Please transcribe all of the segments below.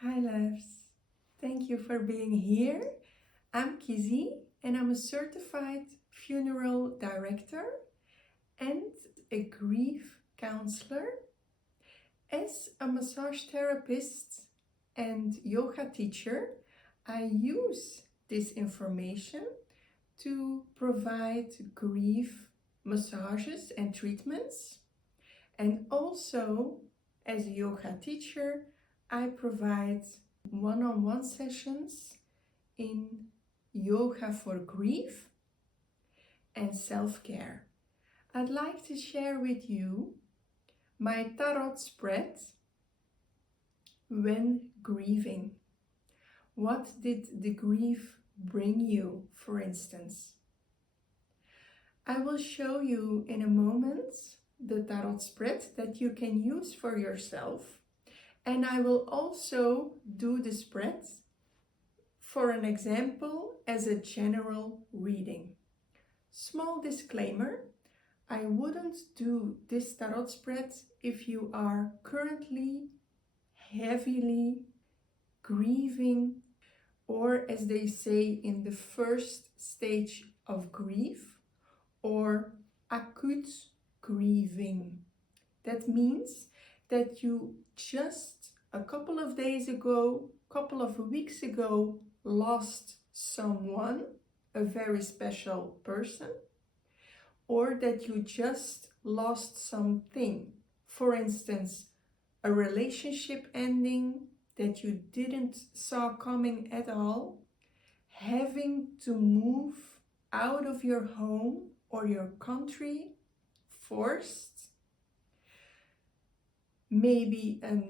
Hi loves, thank you for being here. I'm Kizzy and I'm a certified funeral director and a grief counselor. As a massage therapist and yoga teacher, I use this information to provide grief massages and treatments. And also, as a yoga teacher, I provide one-on-one sessions in yoga for grief and self-care. I'd like to share with you my tarot spread when grieving. What did the grief bring you, for instance? I will show you in a moment the tarot spread that you can use for yourself, and I will also do the spread for an example as a general reading. Small disclaimer, I wouldn't do this tarot spread if you are currently heavily grieving, or as they say, in the first stage of grief, or acute grieving. That means that you just a couple of days ago, couple of weeks ago, lost someone, a very special person, or that you just lost something. For instance, a relationship ending that you didn't saw coming at all, having to move out of your home or your country forced, maybe a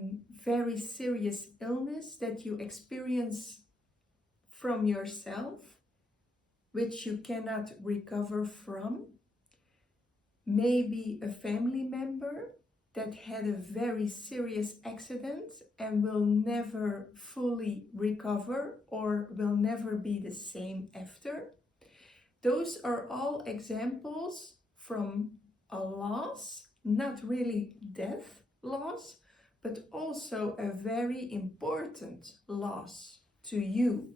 very serious illness that you experience from yourself, which you cannot recover from, maybe a family member that had a very serious accident and will never fully recover or will never be the same after. Those are all examples from a loss, not really death loss, but also a very important loss to you.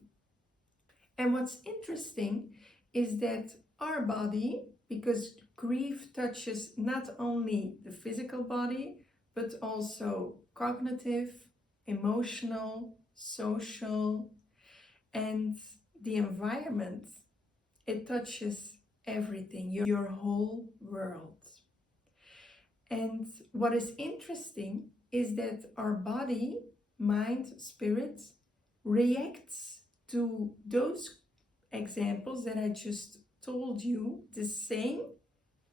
And what's interesting is that our body, because grief touches not only the physical body, but also cognitive, emotional, social, and the environment. It touches everything, your whole world. And what is interesting is that our body, mind, spirit reacts to those examples that I just told you the same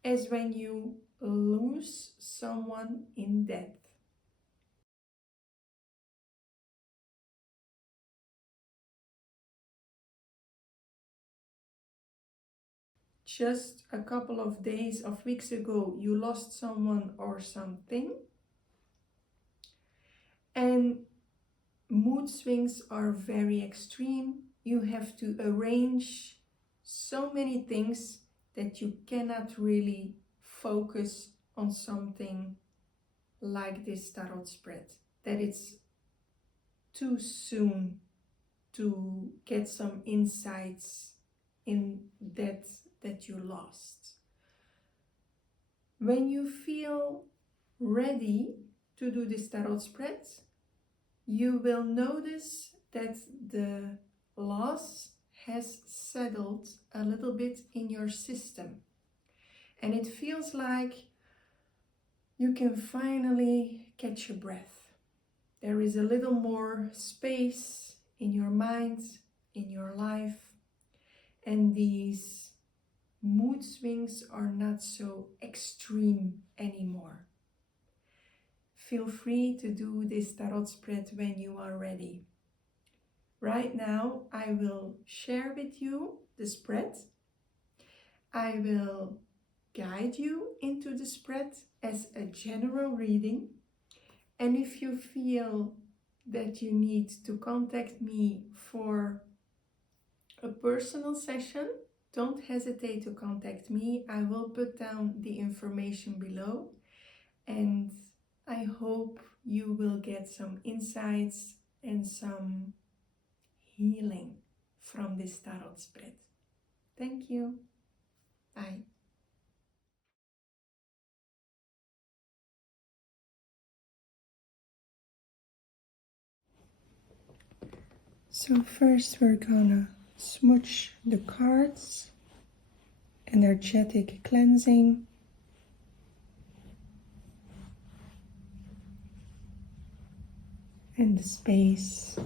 as when you lose someone in death. Just a couple of days of weeks ago, you lost someone or something, and mood swings are very extreme. You have to arrange so many things that you cannot really focus on something like this tarot spread, that it's too soon to get some insights in that you lost. When you feel ready to do this tarot spread, you will notice that the loss has settled a little bit in your system, and it feels like you can finally catch your breath. There is a little more space in your mind, in your life, and these mood swings are not so extreme anymore. Feel free to do this tarot spread when you are ready. Right now, I will share with you the spread. I will guide you into the spread as a general reading. And if you feel that you need to contact me for a personal session, don't hesitate to contact me. I will put down the information below, and I hope you will get some insights and some healing from this tarot spread. Thank you. Bye. So first we're gonna smooch the cards, energetic cleansing. And the space.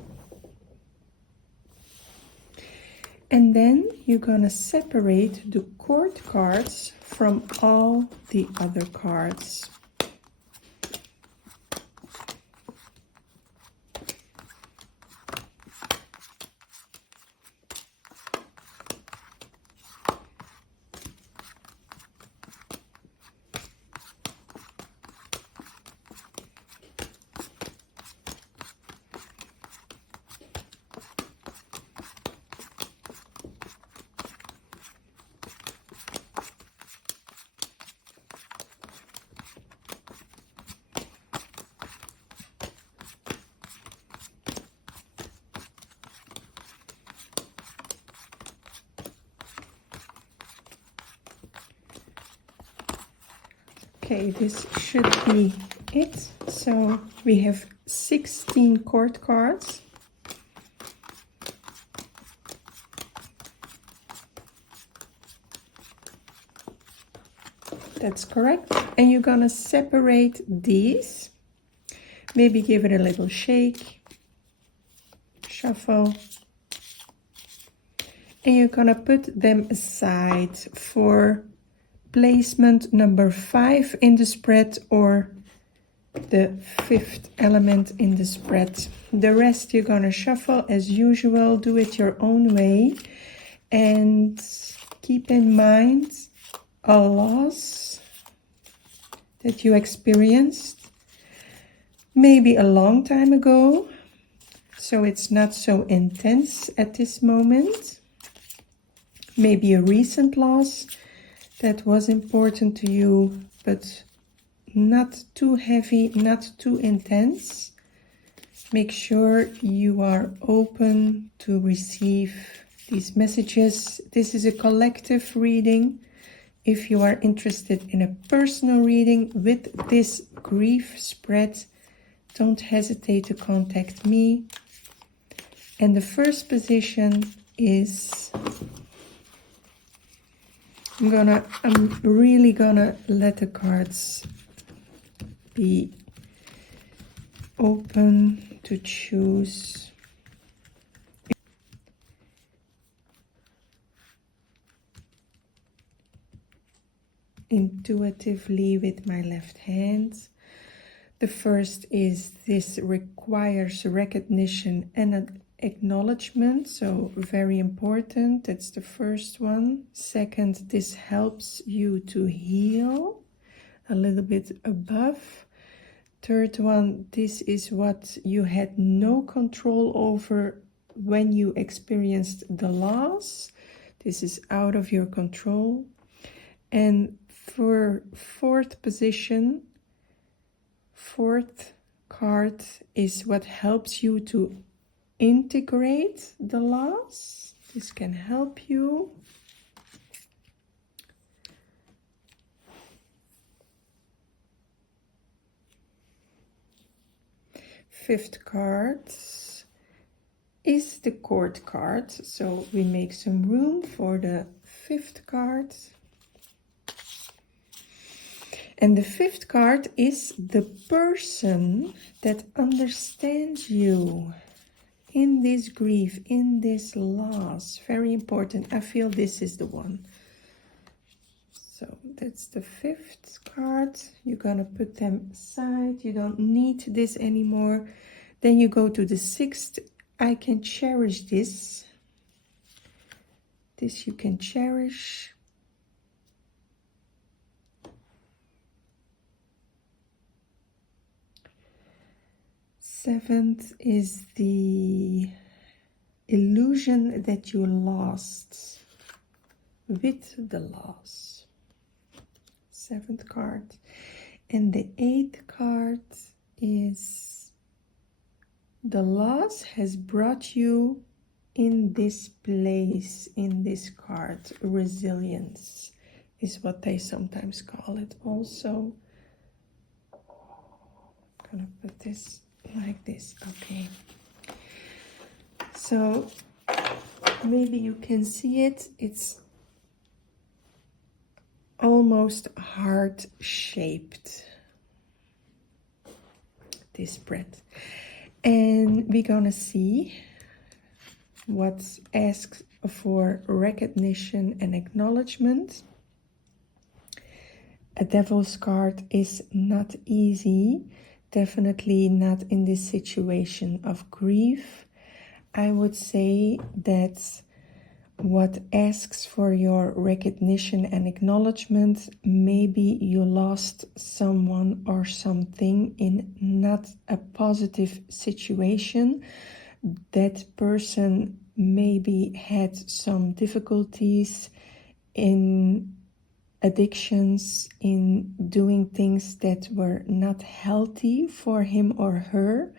And then you're gonna separate the court cards from all the other cards. Okay, this should be it. So we have 16 court cards. That's correct. And you're gonna separate these. Maybe give it a little shake, shuffle. And you're gonna put them aside for placement number 5 in the spread or the 5th element in the spread. The rest you're gonna shuffle as usual. Do it your own way. And keep in mind a loss that you experienced maybe a long time ago, so it's not so intense at this moment. Maybe a recent loss that was important to you, but not too heavy, not too intense. Make sure you are open to receive these messages. This is a collective reading. If you are interested in a personal reading with this grief spread, don't hesitate to contact me. And the first position is, I'm really gonna let the cards be open to choose. Intuitively with my left hand. The first is this requires recognition and acknowledgement, so very important. That's the first one. Second, this helps you to heal a little bit above. Third one, this is what you had no control over when you experienced the loss. This is out of your control. And for fourth position, fourth card is what helps you to integrate the loss. This can help you. Fifth card is the court card, so we make some room for the fifth card. And the fifth card is the person that understands you in this grief, in this loss. Very important. I feel this is the one. So that's the fifth card. You're gonna put them aside. You don't need this anymore. Then you go to the sixth. I can cherish this. This you can cherish. Seventh is the illusion that you lost with the loss. Seventh card. And the eighth card is The loss has brought you in this place, in this card. Resilience is what they sometimes call it. Also, I'm gonna put this like this. Okay. So maybe you can see it. It's almost heart-shaped, this spread. And we're gonna see what asks for recognition and acknowledgement. A devil's card is not easy, definitely not in this situation of grief. I would say that what asks for your recognition and acknowledgement, maybe you lost someone or something in not a positive situation. That person maybe had some difficulties in addictions, in doing things that were not healthy for him or her,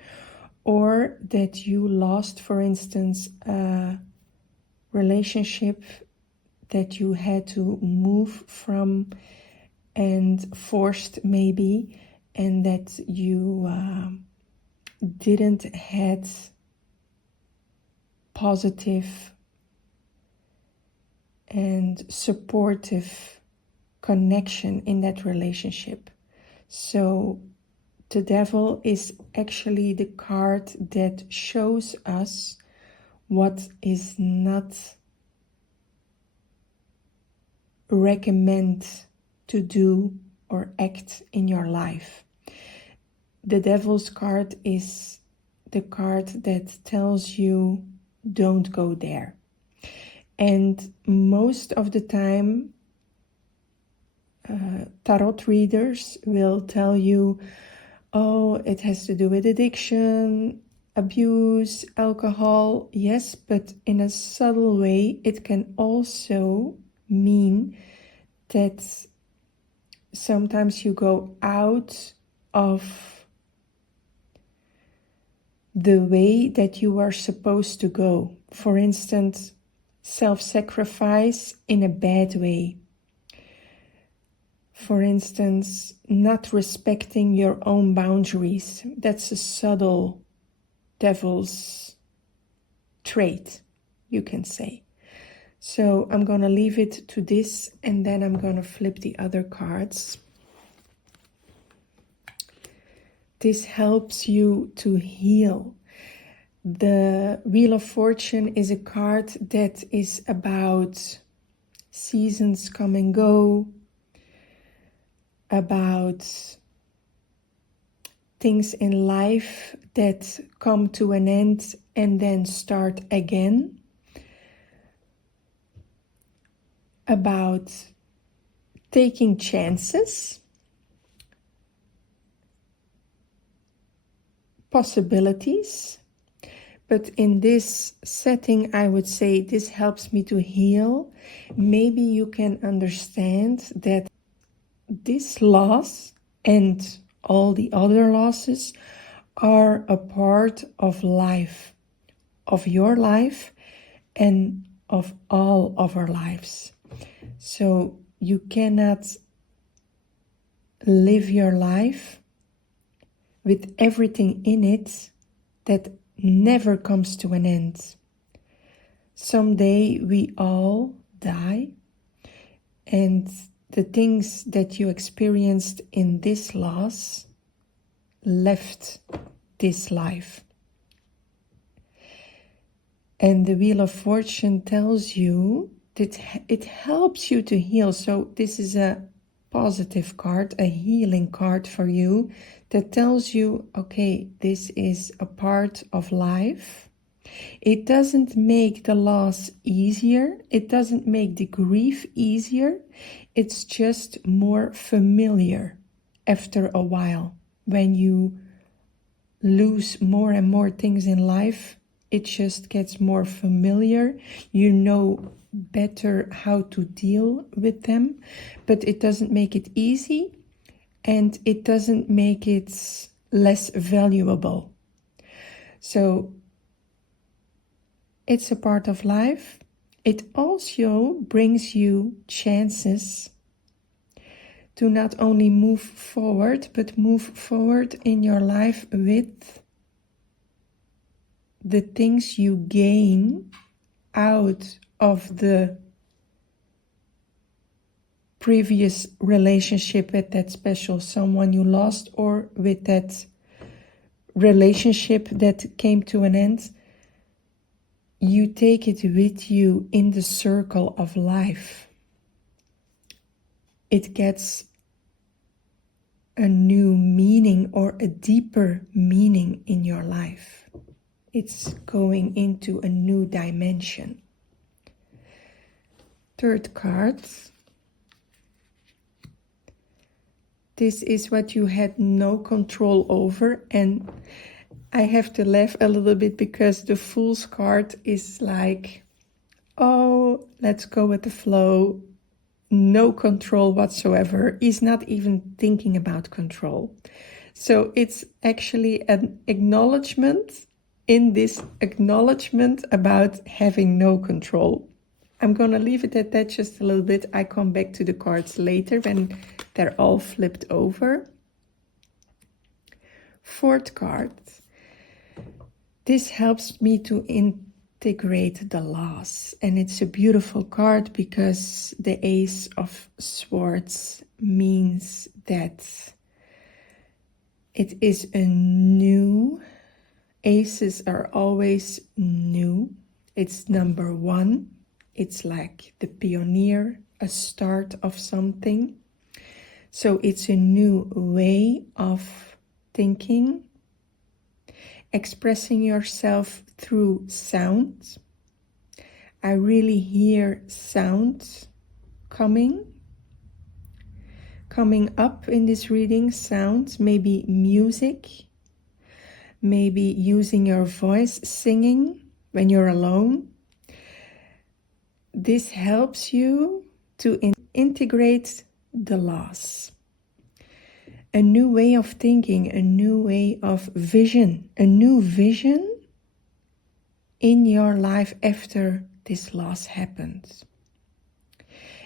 or that you lost, for instance, a relationship that you had to move from and forced maybe, and that you didn't had positive and supportive connection in that relationship. So the devil is actually the card that shows us what is not recommend to do or act in your life. The devil's card is the card that tells you don't go there. And most of the time, tarot readers will tell you, oh, it has to do with addiction, abuse, alcohol. Yes, but in a subtle way, it can also mean that sometimes you go out of the way that you are supposed to go. For instance, self-sacrifice in a bad way. For instance, not respecting your own boundaries. That's a subtle devil's trait, you can say. So I'm going to leave it to this, and then I'm going to flip the other cards. This helps you to heal. The Wheel of Fortune is a card that is about seasons come and go, about things in life that come to an end and then start again, about taking chances, possibilities. But in this setting, I would say this helps me to heal. Maybe you can understand that this loss and all the other losses are a part of life, of your life and of all of our lives. So you cannot live your life with everything in it that never comes to an end. Someday we all die, and the things that you experienced in this loss left this life. And the Wheel of Fortune tells you that it helps you to heal. So this is a positive card, a healing card for you that tells you, okay, this is a part of life. It doesn't make the loss easier. It doesn't make the grief easier. It's just more familiar after a while. When you lose more and more things in life, it just gets more familiar. You know better how to deal with them, but it doesn't make it easy, and it doesn't make it less valuable. So it's a part of life. It also brings you chances to not only move forward, but move forward in your life with the things you gain out of the previous relationship with that special someone you lost, or with that relationship that came to an end. You take it with you in the circle of life. It gets a new meaning or a deeper meaning in your life. It's going into a new dimension. Third card. This is what you had no control over, and I have to laugh a little bit because the Fool's card is like, oh, let's go with the flow. No control whatsoever. He's not even thinking about control. So it's actually an acknowledgement in this acknowledgement about having no control. I'm going to leave it at that just a little bit. I come back to the cards later when they're all flipped over. Fourth card. This helps me to integrate the loss. And it's a beautiful card because the Ace of Swords means that it is a new. Aces are always new. It's number one. It's like the pioneer, a start of something. So it's a new way of thinking, expressing yourself through sound. I really hear sound coming up in this reading. Sound, maybe music, maybe using your voice, singing when you're alone. This helps you to integrate the loss. A new way of thinking, a new way of vision, a new vision in your life after this loss happens.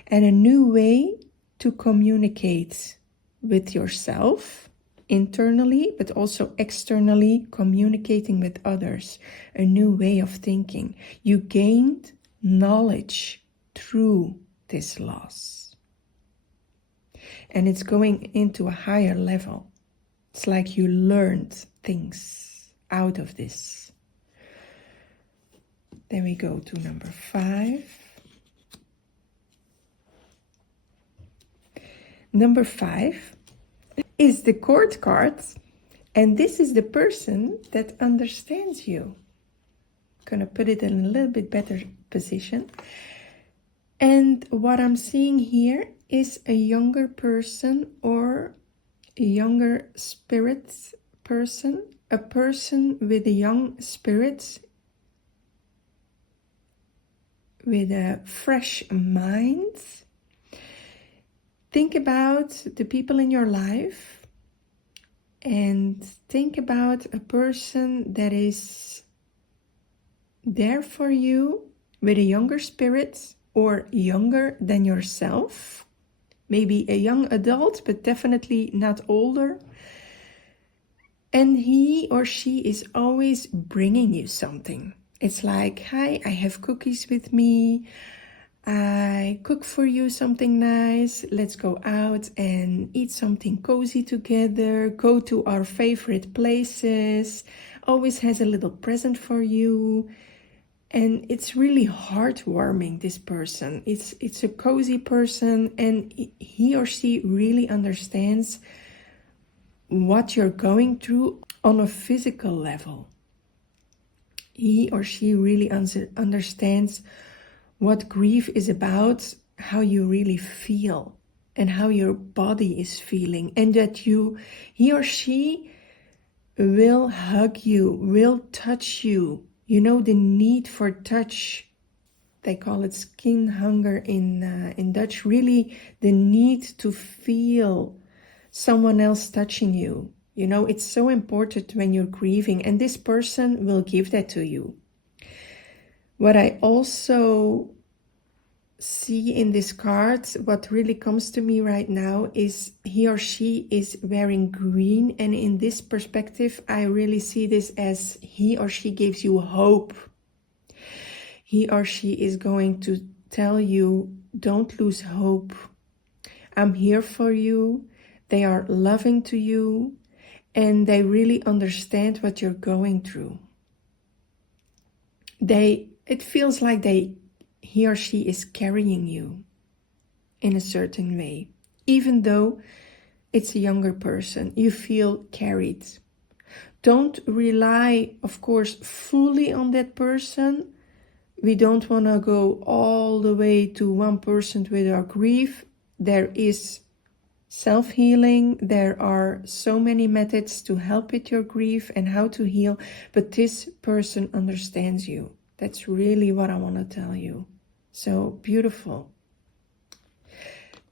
And a new way to communicate with yourself internally, but also externally, communicating with others. A new way of thinking. You gained knowledge through this loss. And it's going into a higher level. It's like you learned things out of this. Then we go to number 5. Number 5 is the Court card, and this is the person that understands you. Gonna put it in a little bit better position. And what I'm seeing here is a younger person or a younger spirit person, a person with a young spirit, with a fresh mind. Think about the people in your life and think about a person that is there for you with a younger spirit or younger than yourself. Maybe a young adult, but definitely not older. And he or she is always bringing you something. It's like, hi, I have cookies with me. I cook for you something nice. Let's go out and eat something cozy together. Go to our favorite places. Always has a little present for you. And it's really heartwarming, this person. It's a cozy person, and he or she really understands what you're going through on a physical level. He or she really understands what grief is about, how you really feel, and how your body is feeling, and that he or she will hug you, will touch you. You know, the need for touch. They call it skin hunger in Dutch. Really, the need to feel someone else touching you. You know, it's so important when you're grieving, and this person will give that to you. What I also see in this card, what really comes to me right now is he or she is wearing green, and in this perspective I really see this as he or she gives you hope. He or she is going to tell you, don't lose hope. I'm here for you. They are loving to you, and they really understand what you're going through. It feels like he or she is carrying you in a certain way. Even though it's a younger person, you feel carried. Don't rely, of course, fully on that person. We don't want to go all the way to 1% with our grief. There is self-healing. There are so many methods to help with your grief and how to heal, but this person understands you. That's really what I want to tell you. So beautiful.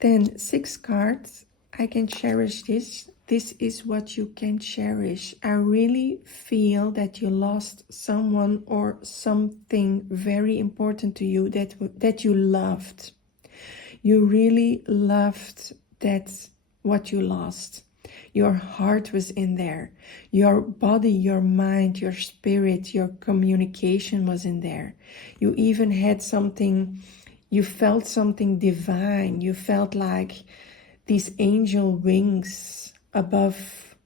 Then 6 cards. I can cherish this. This is what you can cherish. I really feel that you lost someone or something very important to you that you loved. You really loved what you lost. Your heart was in there. Your body, your mind, your spirit, your communication was in there. You even had something, you felt something divine. You felt like these angel wings above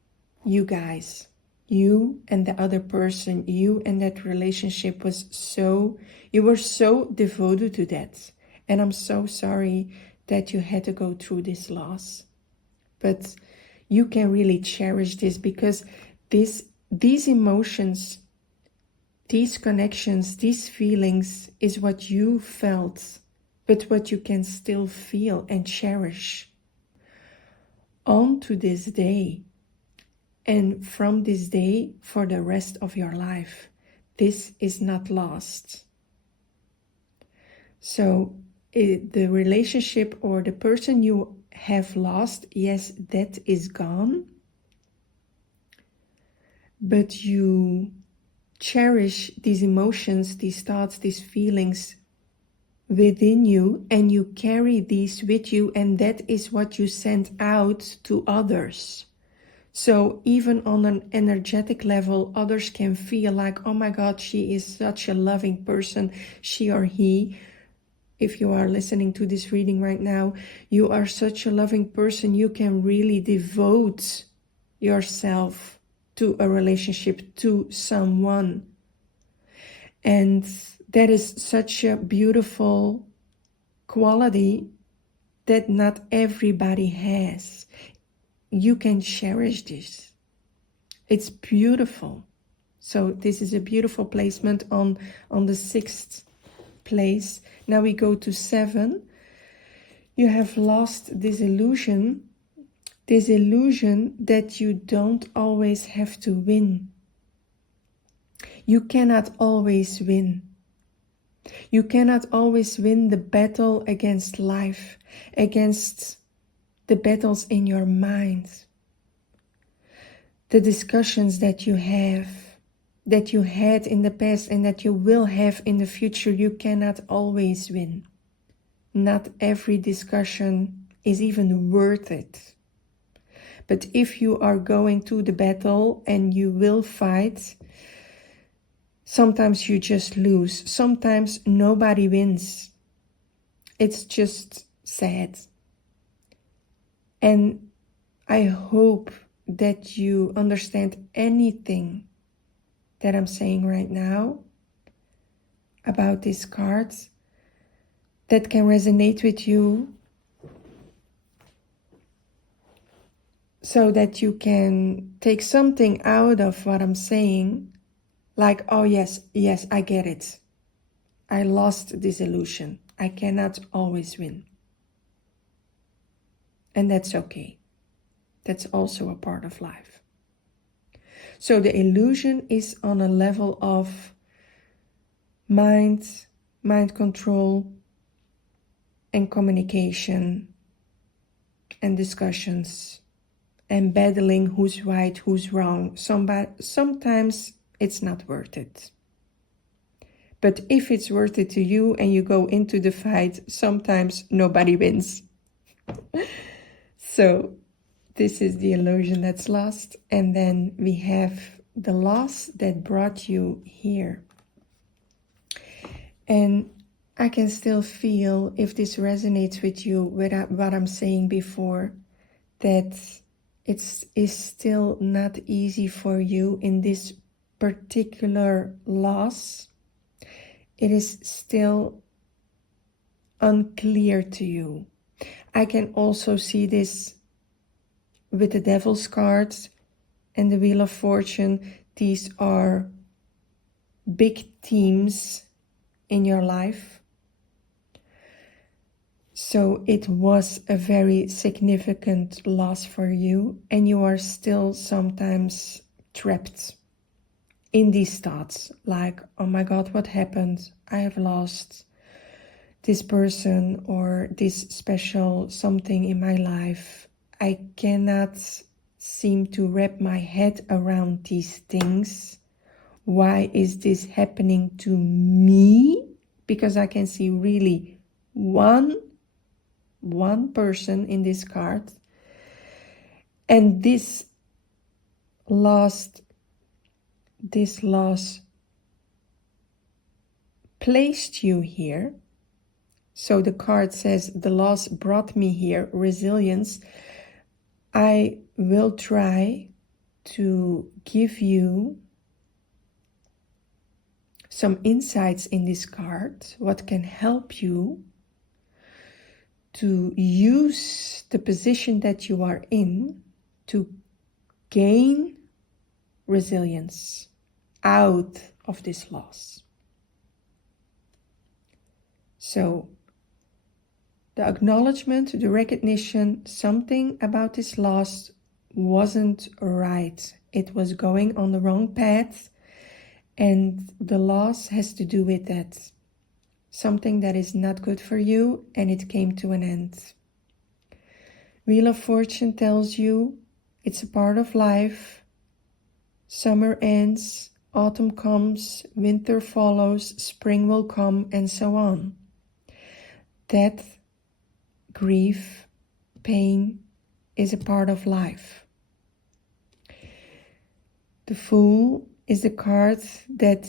you guys. You and the other person, you and that relationship was so, you were so devoted to that. And I'm so sorry that you had to go through this loss. But you can really cherish this, because these emotions, these connections, these feelings is what you felt, but what you can still feel and cherish on to this day. And from this day for the rest of your life. This is not lost. So the relationship or the person you have lost, yes, that is gone. But you cherish these emotions, these thoughts, these feelings within you, and you carry these with you, and that is what you send out to others. So even on an energetic level, others can feel like, oh my God, she is such a loving person, she or he. If you are listening to this reading right now, you are such a loving person. You can really devote yourself to a relationship, to someone. And that is such a beautiful quality that not everybody has. You can cherish this. It's beautiful. So this is a beautiful placement on the 6th place. Now we go to 7. You have lost this illusion that you don't always have to win. You cannot always win. You cannot always win the battle against life, against the battles in your mind. The discussions that you have, that you had in the past and that you will have in the future, you cannot always win. Not every discussion is even worth it. But if you are going to the battle and you will fight, sometimes you just lose. Sometimes nobody wins. It's just sad. And I hope that you understand anything that I'm saying right now about these cards that can resonate with you, so that you can take something out of what I'm saying, like, oh yes, I get it. I lost this illusion. I cannot always win. And that's okay. That's also a part of life. So the illusion is on a level of mind control, and communication, and discussions, and battling who's right, who's wrong. Sometimes it's not worth it. But if it's worth it to you and you go into the fight, sometimes nobody wins. So this is the illusion that's lost. And then we have the loss that brought you here. And I can still feel, if this resonates with you, with what I'm saying before, that it is still not easy for you in this particular loss. It is still unclear to you. I can also see this with the Devil's cards and the Wheel of Fortune. These are big themes in your life. So it was a very significant loss for you, and you are still sometimes trapped in these thoughts like, oh my God, what happened? I have lost this person or this special something in my life. I cannot seem to wrap my head around these things. Why is this happening to me? Because I can see really one person in this card, and this loss placed you here. So the card says the loss brought me here, resilience. I will try to give you some insights in this card, what can help you to use the position that you are in to gain resilience out of this loss. So the acknowledgement, the recognition, something about this loss wasn't right. It was going on the wrong path, and the loss has to do with that. Something that is not good for you, and it came to an end. Wheel of Fortune tells you it's a part of life. Summer ends, autumn comes, winter follows, spring will come, and so on. Death, grief, pain is a part of life. The Fool is the card that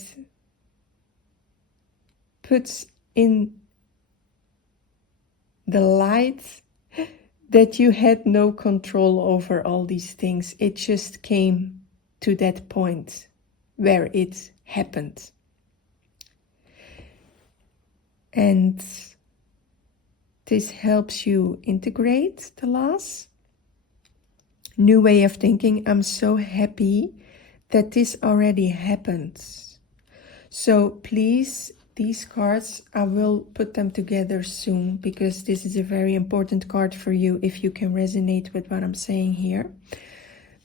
puts in the light that you had no control over all these things. It just came to that point where it happened. And this helps you integrate the loss. New way of thinking. I'm so happy that this already happened. So please, these cards, I will put them together soon, because this is a very important card for you if you can resonate with what I'm saying here.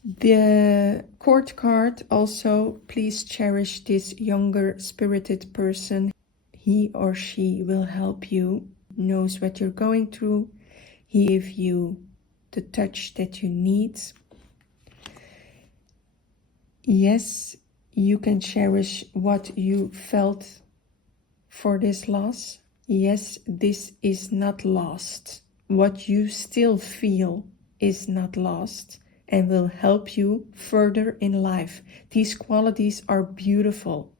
The Court card also, please cherish this younger spirited person. He or she will help you, knows what you're going through. He gives you the touch that you need. Yes, you can cherish what you felt for this loss. Yes, this is not lost. What you still feel is not lost and will help you further in life. These qualities are beautiful.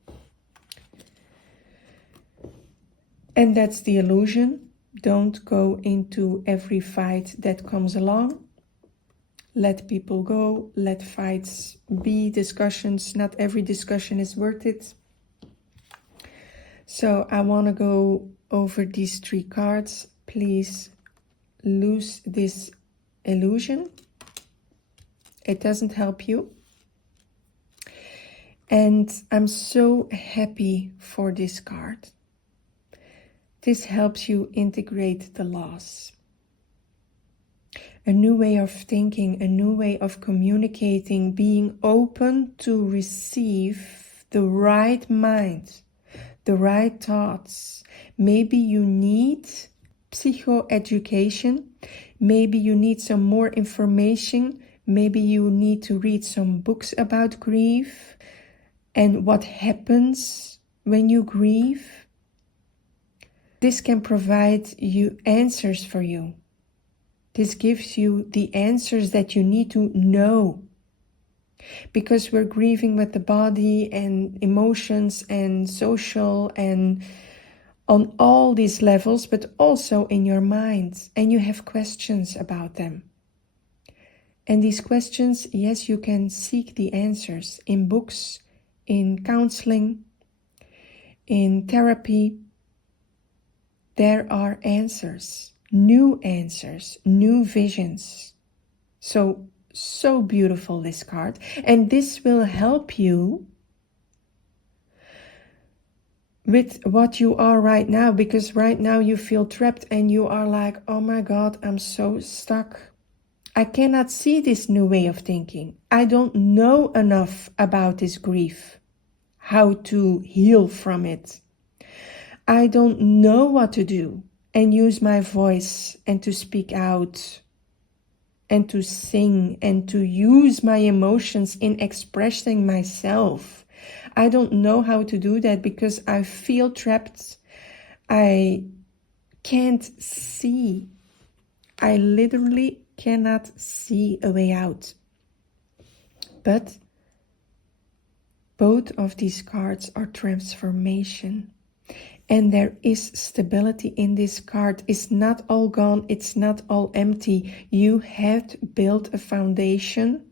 And that's the illusion. Don't go into every fight that comes along. Let people go, let fights be, discussions. Not every discussion is worth it. So I want to go over these three cards. Please lose this illusion. It doesn't help you. And I'm so happy for this card. This helps you integrate the loss. A new way of thinking, a new way of communicating, being open to receive the right mind, the right thoughts. Maybe you need psychoeducation. Maybe you need some more information. Maybe you need to read some books about grief and what happens when you grieve. This can provide you answers for you. This gives you the answers that you need to know. Because we're grieving with the body and emotions and social and on all these levels, but also in your mind. And you have questions about them. And these questions, yes, you can seek the answers in books, in counseling, in therapy. There are answers, new visions. So beautiful, this card. And this will help you with what you are right now, because right now you feel trapped and you are like, oh my God, I'm so stuck. I cannot see this new way of thinking. I don't know enough about this grief, how to heal from it. I don't know what to do and use my voice and to speak out and to sing and to use my emotions in expressing myself. I don't know how to do that because I feel trapped. I can't see. I literally cannot see a way out. But both of these cards are transformation. And there is stability in this card. It's not all gone. It's not all empty. You have built a foundation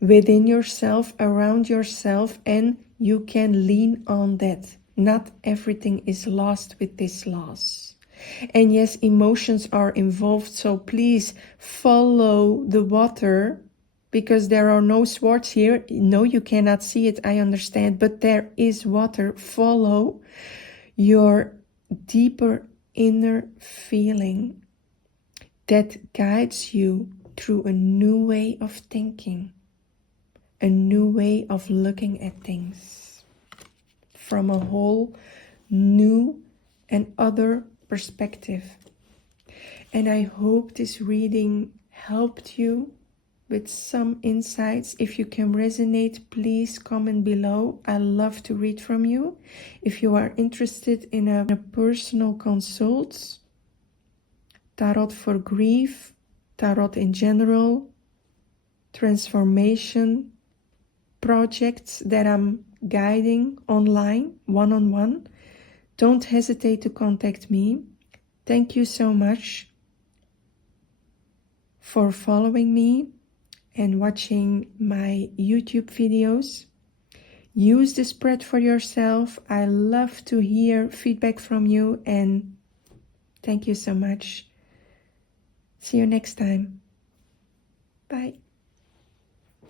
within yourself, around yourself, and you can lean on that. Not everything is lost with this loss. And yes, emotions are involved, so please follow the water, because there are no swords here. No, you cannot see it, I understand, but there is water. Follow your deeper inner feeling that guides you through a new way of thinking, a new way of looking at things from a whole new and other perspective. And I hope this reading helped you with some insights. If you can resonate, please comment below. I love to read from you. If you are interested in a personal consult, tarot for grief, tarot in general, transformation projects that I'm guiding online, one-on-one, don't hesitate to contact me. Thank you so much for following me and watching my YouTube videos. Use the spread for yourself. I love to hear feedback from you, and thank you so much. See you next time. Bye.